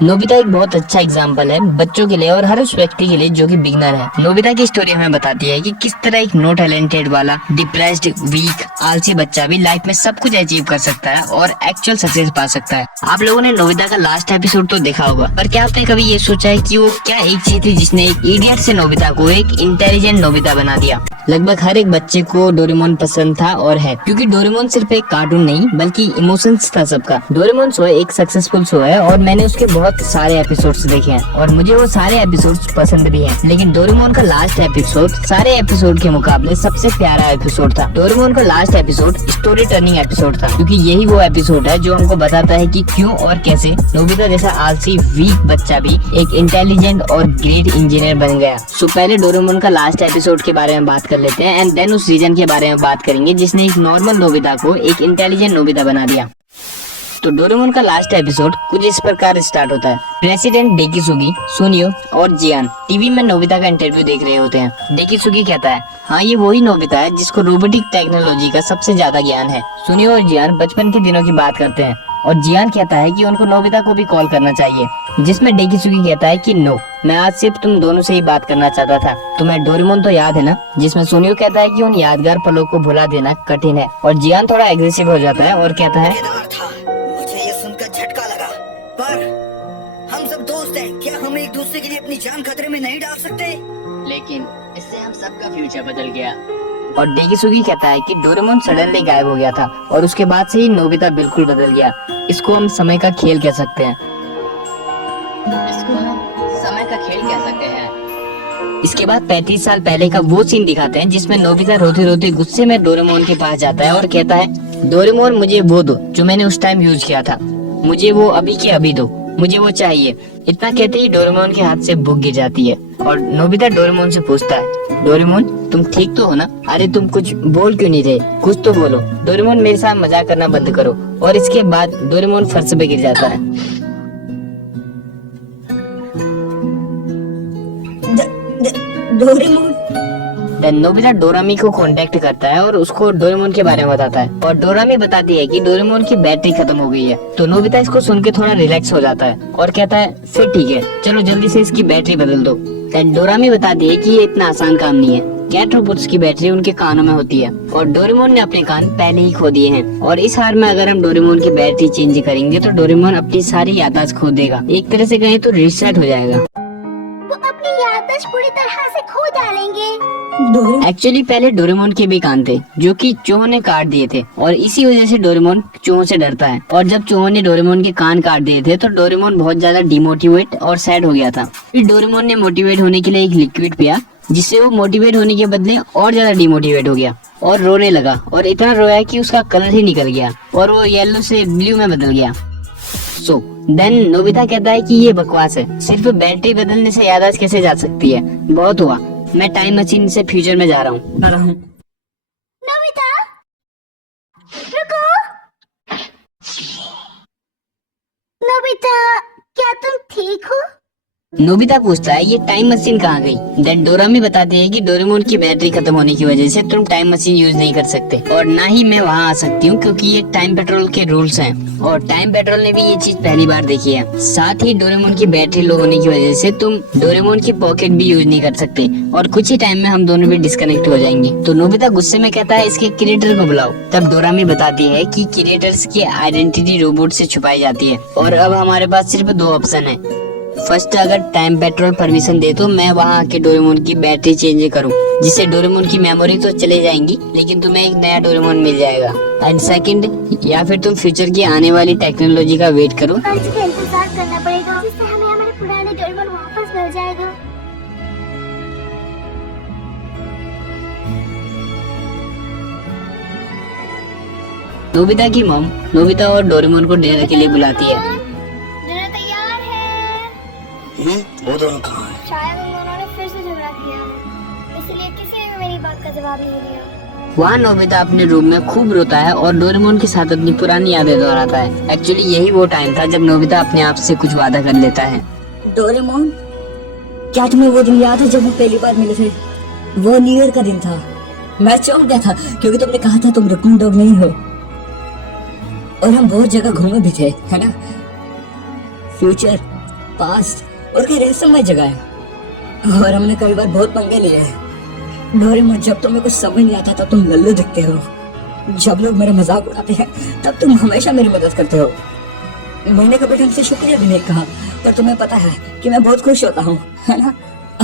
Nobita एक बहुत अच्छा एग्जाम्पल है बच्चों के लिए और हर उस व्यक्ति के लिए जो कि बिगनर है। नोबिता की स्टोरी हमें बताती है कि किस तरह एक नो टैलेंटेड वाला डिप्रेस्ड वीक आलसी बच्चा भी लाइफ में सब कुछ अचीव कर सकता है और एक्चुअल सक्सेस पा सकता है। आप लोगों ने नोबिता का लास्ट एपिसोड तो देखा होगा, पर क्या आपने कभी ये सोचा है कि वो क्या एक चीज थी जिसने एक इडियट से नोबिता को एक इंटेलिजेंट नोबिता बना दिया। लगभग हर एक बच्चे को डोरेमोन पसंद था और है, क्योंकि डोरेमोन सिर्फ एक कार्टून नहीं बल्कि इमोशंस था सबका। डोरेमोन शो एक सक्सेसफुल शो है और मैंने उसके बहुत सारे एपिसोड्स देखे हैं और मुझे वो सारे एपिसोड्स पसंद भी हैं। लेकिन डोरेमोन का लास्ट एपिसोड सारे एपिसोड के मुकाबले सबसे प्यारा एपिसोड था। डोरेमोन का last episode story turning episode था, क्योंकि यही वो एपिसोड है जो हमको बताता है कि क्यों और कैसे नोबिता जैसा आलसी वीक बच्चा भी एक इंटेलिजेंट और ग्रेट इंजीनियर बन गया। सो पहले डोरेमोन का लास्ट एपिसोड के बारे में बात कर लेते हैं एंड देन उस रीजन के बारे में बात करेंगे जिसने एक नॉर्मल नोबिता को एक इंटेलिजेंट नोबिता बना दिया। तो डोरेमोन का लास्ट एपिसोड कुछ इस प्रकार स्टार्ट होता है। प्रेसिडेंट डेकिसुगी, सुनियो और जियान टीवी में नोबिता का इंटरव्यू देख रहे होते हैं। डेकिसुगी कहता है, हाँ ये वही नोबिता है जिसको रोबोटिक टेक्नोलॉजी का सबसे ज्यादा ज्ञान है। सुनियो और जियान बचपन के दिनों की बात करते हैं और जियान कहता है कि उनको नोबिता को भी कॉल करना चाहिए, जिसमें डेकिसुगी कहता है कि नो, मैं आज सिर्फ तुम दोनों से ही बात करना चाहता था। तुम्हें डोरेमोन तो याद है ना? जिसमें सुनियो कहता है कि उन यादगार पलों को भुला देना कठिन है और जियान थोड़ा एग्रेसिव हो जाता है और कहता है, मुझे ये सुनकर झटका लगा, पर हम सब दोस्त हैं, क्या हम एक दूसरे के लिए अपनी जान खतरे में नहीं डाल सकते? लेकिन इससे हम सबका फ्यूचर बदल गया। और डेकिसुगी कहता है कि डोरेमोन सडनली गायब हो गया था और उसके बाद से ही नोबिता बिल्कुल बदल गया। इसको हम समय का खेल कह सकते हैं। इसके बाद 35 साल पहले का वो सीन दिखाते हैं जिसमें नोबिता रोते रोते गुस्से में डोरेमोन के पास जाता है और कहता है, डोरेमोन मुझे वो दो जो मैंने उस टाइम यूज किया था, मुझे वो अभी के अभी दो, मुझे वो चाहिए। इतना कहते ही डोरेमोन के हाथ से बुक गिर जाती है और नोबिता डोरेमोन से पूछता है, डोरेमोन तुम ठीक तो हो ना? अरे तुम कुछ बोल क्यों नहीं रहे, कुछ तो बोलो। डोरेमोन मेरे साथ मजाक करना बंद करो। और इसके बाद डोरेमोन फर्श पे गिर जाता है। डोरेमोन। नोबिता डोरामी को कांटेक्ट करता है और उसको डोरेमोन के बारे में बताता है और डोरामी बताती है कि डोरेमोन की बैटरी खत्म हो गई है। तो नोबिता इसको सुन के थोड़ा रिलैक्स हो जाता है और कहता है, फिर ठीक है, चलो जल्दी से इसकी बैटरी बदल दो। डोरामी बताती है कि ये इतना आसान काम नहीं है। कैट रोबोट्स की बैटरी उनके कानों में होती है और डोरेमोन ने अपने कान पहले ही खो दिए हैं और इस हार में अगर हम डोरेमोन की बैटरी चेंज करेंगे तो डोरेमोन अपनी सारी याददाश्त खो देगा। एक तरह से कहें तो रीसेट हो जाएगा। वो अपनी याददाश्त पूरी तरह से खो डालेंगे। एक्चुअली पहले डोरेमोन के भी कान थे जो कि चूहों ने काट दिए थे और इसी वजह से डोरेमोन चूहों से डरता है। और जब चूहों ने डोरेमोन के कान काट दिए थे तो डोरेमोन बहुत ज्यादा डिमोटिवेट और सैड हो गया था। फिर डोरेमोन ने मोटिवेट होने के लिए एक लिक्विड पिया, जिससे वो मोटिवेट होने के बदले और ज्यादा डिमोटिवेट हो गया और रोने लगा और इतना रोया कि उसका कलर ही निकल गया और वो येलो से ब्लू में बदल गया। सो देन नोबिता कहता है कि ये बकवास है, सिर्फ बैटरी बदलने से याददाश्त कैसे जा सकती है, बहुत हुआ, मैं टाइम मशीन से फ्यूचर में जा रहा हूँ। नोबिता, रुको। नोबिता, क्या तुम ठीक हो? नोबिता पूछता है, ये टाइम मशीन कहाँ गई? देन डोरामी बताते हैं कि डोरेमोन की बैटरी खत्म होने की वजह से तुम टाइम मशीन यूज नहीं कर सकते और ना ही मैं वहाँ आ सकती हूँ, क्योंकि ये टाइम पेट्रोल के रूल्स हैं और टाइम पेट्रोल ने भी ये चीज पहली बार देखी है। साथ ही डोरेमोन की बैटरी लो होने की वजह से तुम डोरेमोन की पॉकेट भी यूज नहीं कर सकते और कुछ ही टाइम में हम दोनों भी डिस्कनेक्ट हो जाएंगे। तो नोबिता गुस्से में कहता है, इसके क्रिएटर को बुलाओ। तब डोरामी बताती है कि क्रिएटर्स की आइडेंटिटी रोबोट से छुपाई जाती है और अब हमारे पास सिर्फ दो ऑप्शन है। फर्स्ट, अगर टाइम पेट्रोल परमिशन दे तो मैं वहाँ आके डोरेमोन की बैटरी चेंज करूँ, जिससे डोरेमोन की मेमोरी तो चले जाएंगी लेकिन तुम्हें एक नया डोरेमोन मिल जाएगा। एंड सेकंड, या फिर तुम फ्यूचर की आने वाली टेक्नोलॉजी का वेट करो, इसका इंतजार करना पड़ेगा, जिससे हमें हमारे पुराने डोरेमोन वापस मिल जाएगा। नोबिता की मॉम नोबिता और डोरेमोन को डिनर के लिए बुलाती है। डिनर तैयार है। वो दोनों कहाँ हैं? शायद उन दोनों ने फिर से झगड़ा किया, इसलिए किसी ने भी मेरी बात का जवाब नहीं दिया। वहाँ नोबिता अपने रूम में खूब रोता है और डोरेमोन के साथ अपनी पुरानी यादें दोहराता है। एक्चुअली यही वो टाइम था जब नोबिता अपने आप से कुछ वादा कर लेता है। डोरेमोन, क्या तुम्हें वो दिन याद है जब हम पहली बार मिले थे? वो न्यू ईयर का दिन था। मैं चौंक गया था क्योंकि तुमने कहा था तुम रकून डॉग नहीं हो और हम बहुत जगह घूमे भी थे, है ना? फ्यूचर पास्ट और कई रहस्यमय जगह है। और हमने कई बार बहुत पंगे लिए हैं। डोरेमोन, जब तुम्हें कुछ समझ नहीं आता तब तुम लल्लू दिखते हो, जब लोग मेरा मजाक उड़ाते हैं तब तुम हमेशा मेरी मदद करते हो। मैंने कभी ढंग से शुक्रिया भी नहीं कहा, पर तुम्हें पता है कि मैं बहुत खुश होता हूँ, है ना?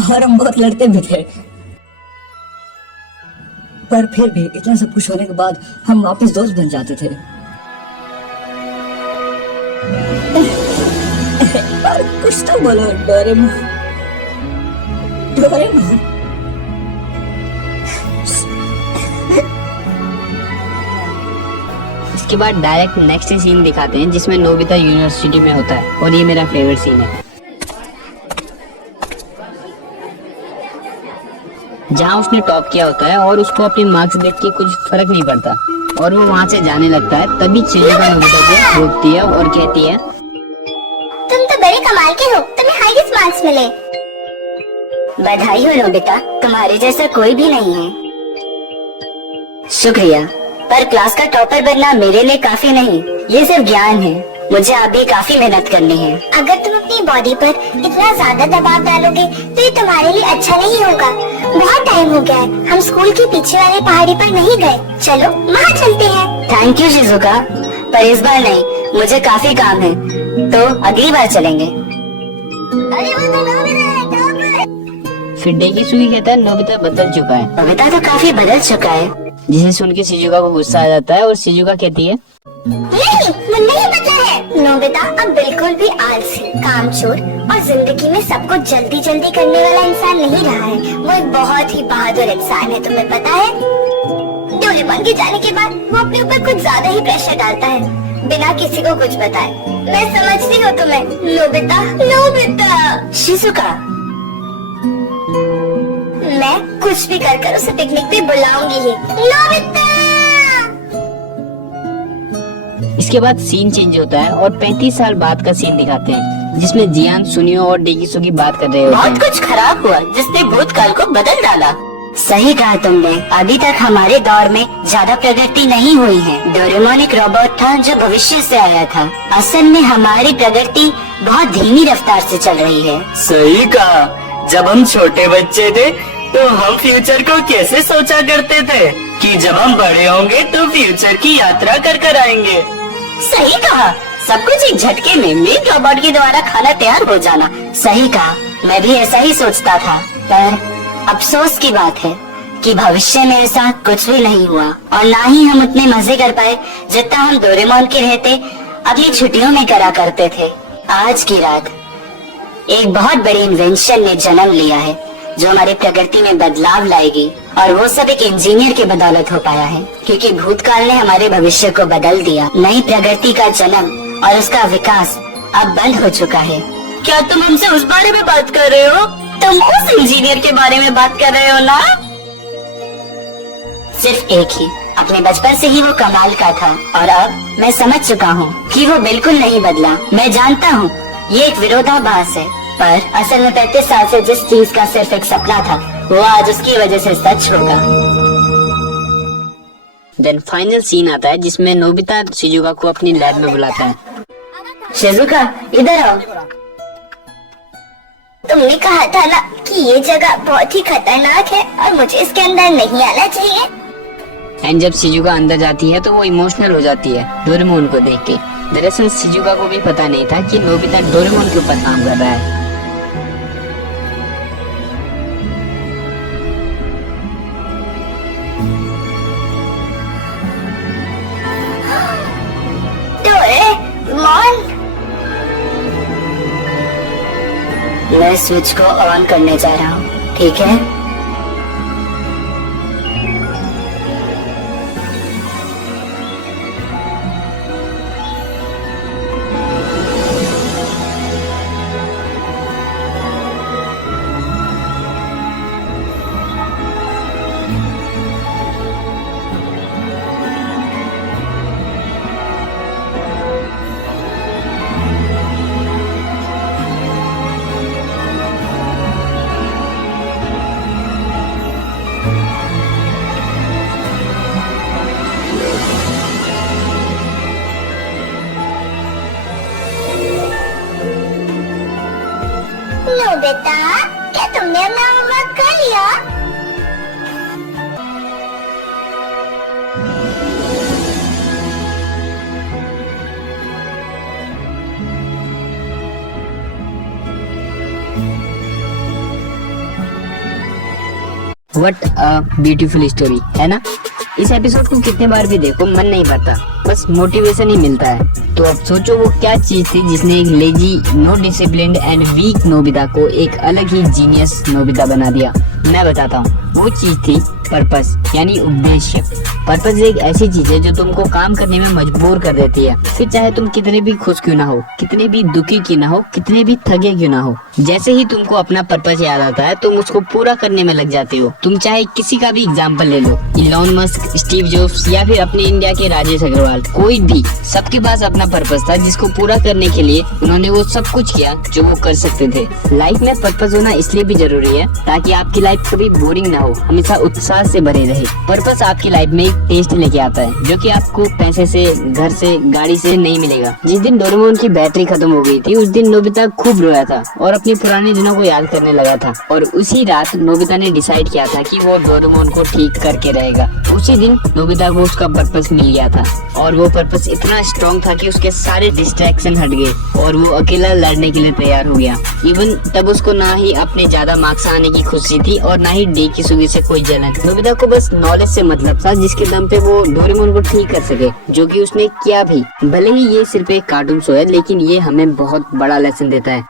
और हम बहुत लड़ते भी थे, पर फिर भी इतना सब कुछ होने के बाद हम वापस दोस्त बन जाते थे। और कुछ तो बोलो डोरेमोन। डोरेमोन, इसके बाद डायरेक्ट नेक्स्ट सीन दिखाते हैं जिसमें नोबिता यूनिवर्सिटी में होता है, और ये मेरा फेवरेट सीन है, जहाँ उसने टॉप किया होता है और उसको अपनी मार्क्स देख के कुछ फर्क नहीं पड़ता और वो वहाँ से जाने लगता है। तभी चिजुका नोबिता को रोकती है और कहती है, तुम तो बड़े कमाल के हो, तुम्हें हाईएस्ट मार्क्स मिले। बधाई हो नोबिता, तुम्हारे जैसा कोई भी नहीं है। शुक्रिया, पर क्लास का टॉपर बनना मेरे लिए काफी नहीं, ये सिर्फ ज्ञान है। मुझे अभी काफी मेहनत करनी है। अगर तुम अपनी बॉडी पर इतना ज्यादा दबाव डालोगे तो ये तुम्हारे लिए अच्छा नहीं होगा। बहुत टाइम हो गया है, हम स्कूल के पीछे वाले पहाड़ी पर नहीं गए, चलो वहाँ चलते हैं। थैंक यू शिजुका, पर इस बार नहीं, मुझे काफी काम है, तो अगली बार चलेंगे। अरे वो तो नोबिता है, टॉपर। फिर डेकिसुगी कहता है नोबिता बदल चुका है। नोबिता तो काफी बदल चुका है। जिसे सुन के शिजुका को गुस्सा आ जाता है और शिजुका कहती है, नहीं, वो नहीं बदला है। नोबिता अब बिल्कुल भी आलसी, कामचोर और जिंदगी में सब कुछ जल्दी जल्दी करने वाला इंसान नहीं रहा है। वो एक बहुत ही बहादुर इंसान है, तुम्हें पता है? डोरेमोन के जाने के बाद वो अपने ऊपर कुछ ज्यादा ही प्रेशर डालता है, बिना किसी को कुछ बताए। मैं समझती हूँ तुम्हें नोबिता। नोबिता, शिजुका, मैं कुछ भी कर उसे पिकनिक पे बुलाऊंगी ही। नोबिता! इसके बाद सीन चेंज होता है और 35 साल बाद का सीन दिखाते हैं जिसमें जियान, सुनियो और डेकिसुगी बात कर रहे होते बहुत हैं। कुछ खराब हुआ जिसने भूतकाल को बदल डाला। सही कहा तुमने, अभी तक हमारे दौर में ज्यादा प्रगति नहीं हुई है। डोरेमोन एक रोबोट था जो भविष्य से आया था। असल में हमारी प्रगति बहुत धीमी रफ्तार से चल रही है। सही कहा, जब हम छोटे बच्चे थे तो हम फ्यूचर को कैसे सोचा करते थे कि जब हम बड़े होंगे तो फ्यूचर की यात्रा कर कर आएंगे। सही कहा, सब कुछ एक झटके में मेन रोबोट के द्वारा खाना तैयार हो जाना। सही कहा, मैं भी ऐसा ही सोचता था, पर अफसोस की बात है कि भविष्य में ऐसा कुछ भी नहीं हुआ और ना ही हम उतने मजे कर पाए जितना हम डोरेमोन के रहते अपनी छुट्टियों में करा करते थे। आज की रात एक बहुत बड़ी इन्वेंशन ने जन्म लिया है जो हमारी प्रगति में बदलाव लाएगी, और वो सब एक इंजीनियर की बदौलत हो पाया है, क्योंकि भूतकाल ने हमारे भविष्य को बदल दिया। नई प्रगति का जन्म और उसका विकास अब बंद हो चुका है। क्या तुम हमसे उस बारे में बात कर रहे हो? तुम उस इंजीनियर के बारे में बात कर रहे हो ना? सिर्फ एक ही, अपने बचपन से ही वो कमाल का था और अब मैं समझ चुका हूँ कि वो बिल्कुल नहीं बदला। मैं जानता हूँ ये एक विरोधाभास है, पर असल में 35 साल से जिस चीज का सिर्फ एक सपना था वो आज उसकी वजह से सच होगा। देन फाइनल सीन आता है जिसमें नोबिता शिजुका को अपनी लैब में बुलाता है। शिजुका, इधर आओ। तुमने कहा था ना कि ये जगह बहुत ही खतरनाक है और मुझे इसके अंदर नहीं आना चाहिए। एंड जब शिजुका अंदर जाती है तो वो इमोशनल हो जाती है डोरेमोन को देख के। दरअसल शिजुका को भी पता नहीं था कि नोबिता डोरेमोन के ऊपर काम कर रहा है। डोरेमोन, मैं स्विच को ऑन करने जा रहा हूँ, ठीक है? नोबिता, क्या तुमने अपना होमवर्क कर लिया? व्हाट अ ब्यूटीफुल स्टोरी, है ना? इस एपिसोड को कितने बार भी देखो मन नहीं भरता, बस मोटिवेशन ही मिलता है। तो अब सोचो वो क्या चीज थी जिसने एक lazy, no disciplined and weak Nobita को एक अलग ही जीनियस नोबिता बना दिया। मैं बताता हूँ, वो चीज थी पर्पस, यानी उद्देश्य। पर्पस एक ऐसी चीज है जो तुमको काम करने में मजबूर कर देती है, फिर चाहे तुम कितने भी खुश क्यों ना हो, कितने भी दुखी क्यों ना हो, कितने भी थके क्यों ना हो। जैसे ही तुमको अपना पर्पस याद आता है तुम उसको पूरा करने में लग जाते हो। तुम चाहे किसी का भी एग्जाम्पल ले लो, इलॉन मस्क, स्टीव जॉब्स या फिर अपने इंडिया के राजेश अग्रवाल, कोई भी, सबके पास अपना पर्पस था जिसको पूरा करने के लिए उन्होंने वो सब कुछ किया जो वो कर सकते थे। लाइफ में पर्पस होना इसलिए भी जरूरी है ताकि आपकी लाइफ कभी बोरिंग ना हो, हमेशा उत्साह से भरे रहे। पर्पस आपकी लाइफ में एक टेस्ट लेके आता है जो कि आपको पैसे से, घर से, गाड़ी से नहीं मिलेगा। जिस दिन डोरेमोन की बैटरी खत्म हो गई थी उस दिन नोबिता खूब रोया था और अपने पुराने दिनों को याद करने लगा था। और उसी रात नोबिता ने डिसाइड किया था कि वो डोरेमोन को ठीक करके रहेगा। उसी दिन नोबिता को उसका पर्पस मिल गया था और वो पर्पस इतना स्ट्रॉन्ग था कि उसके सारे डिस्ट्रैक्शन हट गए और वो अकेला लड़ने के लिए तैयार हो गया। इवन तब उसको ना ही अपने ज्यादा मार्क्स आने की खुशी थी और ना ही डे की सुबह से कोई जलन। नोबिता को बस नॉलेज से मतलब था जिसके दम पे वो डोरेमोन को ठीक कर सके, जो कि उसने किया भी। भले ही ये सिर्फ एक कार्टून शो है लेकिन ये हमें बहुत बड़ा लेसन देता है।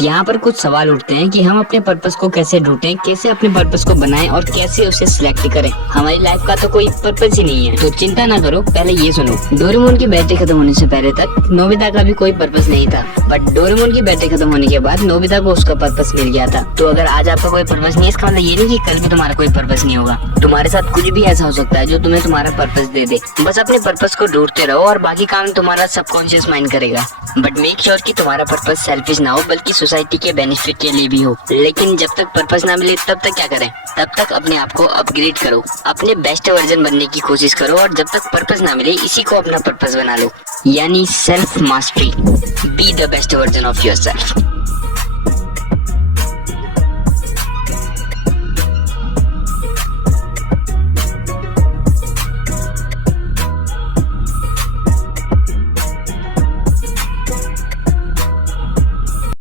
यहाँ पर कुछ सवाल उठते हैं कि हम अपने पर्पस को कैसे ढूंढें, कैसे अपने पर्पस को बनाएं और कैसे उसे सिलेक्ट करें। हमारी लाइफ का तो कोई पर्पस ही नहीं है, तो चिंता ना करो, पहले ये सुनो। डोरेमोन की बैटरी खत्म होने से पहले तक नोबिता का भी कोई पर्पस नहीं था, बट डोरेमोन की बैटरी खत्म होने के बाद नोबिता को उसका पर्पस मिल गया था। तो अगर आज आपका कोई पर्पस नहीं है, इसका मतलब ये नहीं कि कल भी तुम्हारा कोई पर्पस नहीं होगा। तुम्हारे साथ कुछ भी ऐसा हो सकता है जो तुम्हें तुम्हारा पर्पस दे दे। बस अपने पर्पस को ढूंढते रहो और बाकी काम तुम्हारा सबकॉन्शियस माइंड करेगा। बट मेक श्योर कि तुम्हारा पर्पस सेल्फिश ना हो बल्कि सोसाइटी के बेनिफिट के लिए भी हो। लेकिन जब तक पर्पस ना मिले तब तक क्या करें? तब तक अपने आप को अपग्रेड करो, अपने बेस्ट वर्जन बनने की कोशिश करो और जब तक पर्पस ना मिले इसी को अपना पर्पस बना लो, यानी self mastery. Be the best version of yourself.